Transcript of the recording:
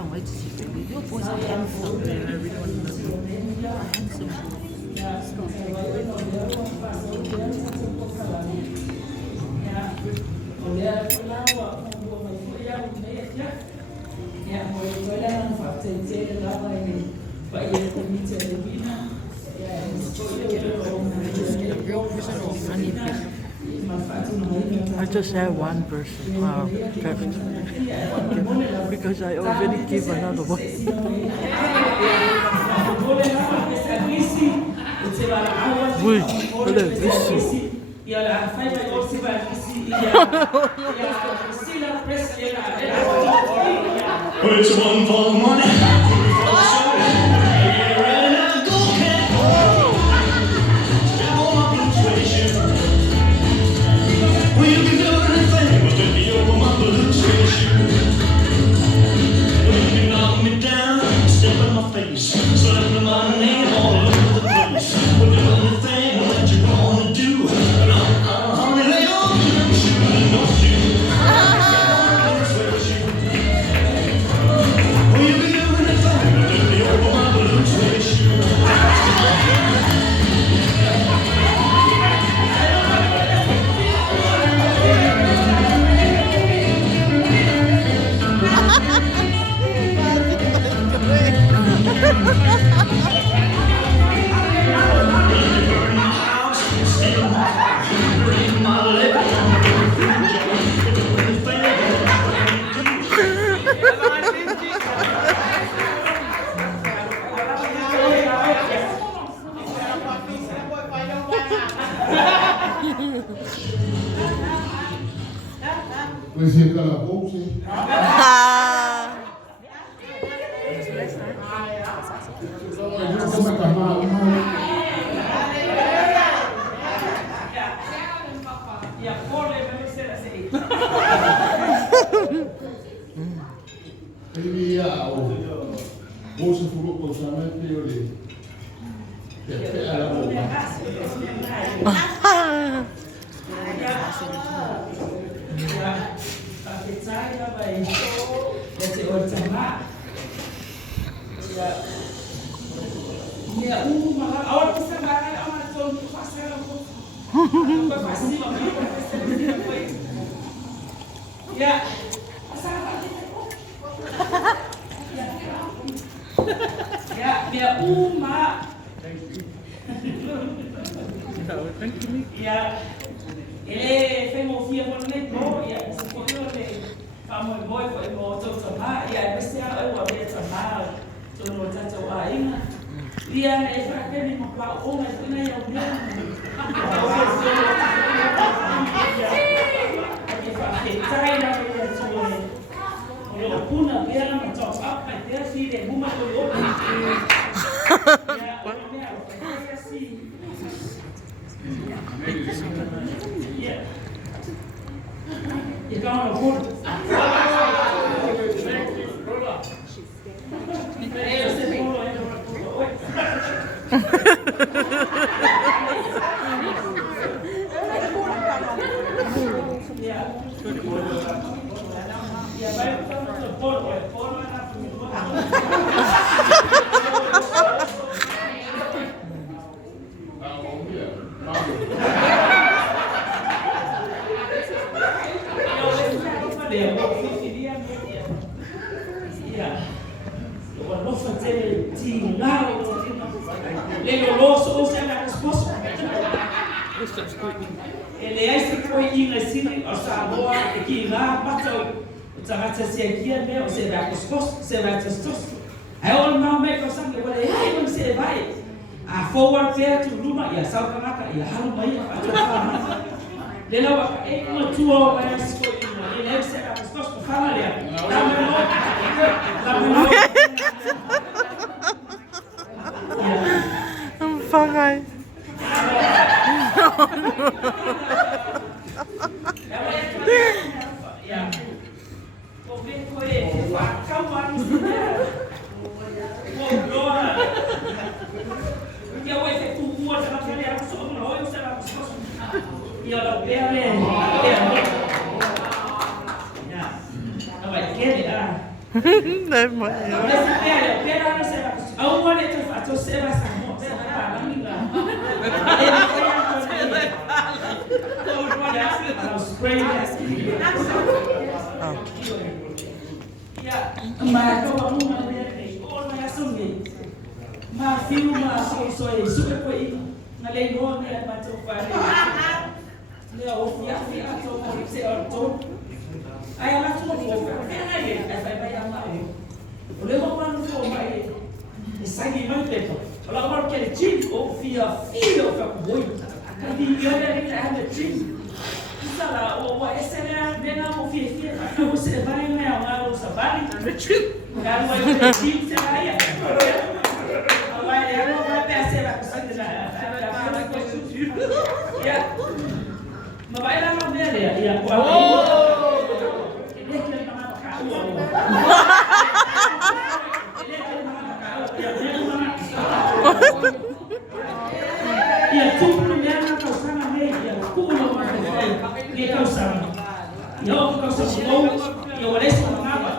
can't wait to see baby. Your boys are handsome, man. I really want to know them. Handsome. A real person or funny person? I just have one person. Wow, perfect. Because I already gave another one. Ui, olha isso. It's one for the money. Presenta la voce. Come chiamare? Voce fu possibilmente io lì. Perché era forward there to Ruma, ya Saukamaka, ya Harumaya, Lela waka eko tuo wa siku ino, ile epse ya kuskosh kufama lea. I'm fine. Never Sangue não tem. Olha agora que ele tinha ou filha fica muito. Quando eu era ele era tinha. Isso lá, o esse era bem a filha. Você vai na o sabari. Cara, vai ter tinha será aí. Vai ela vai pensar a coisa da. Mas vai lá na dele e a ia tudo na calçada meia, tudo mais que calçada. Eu calçada eu olhei para nada.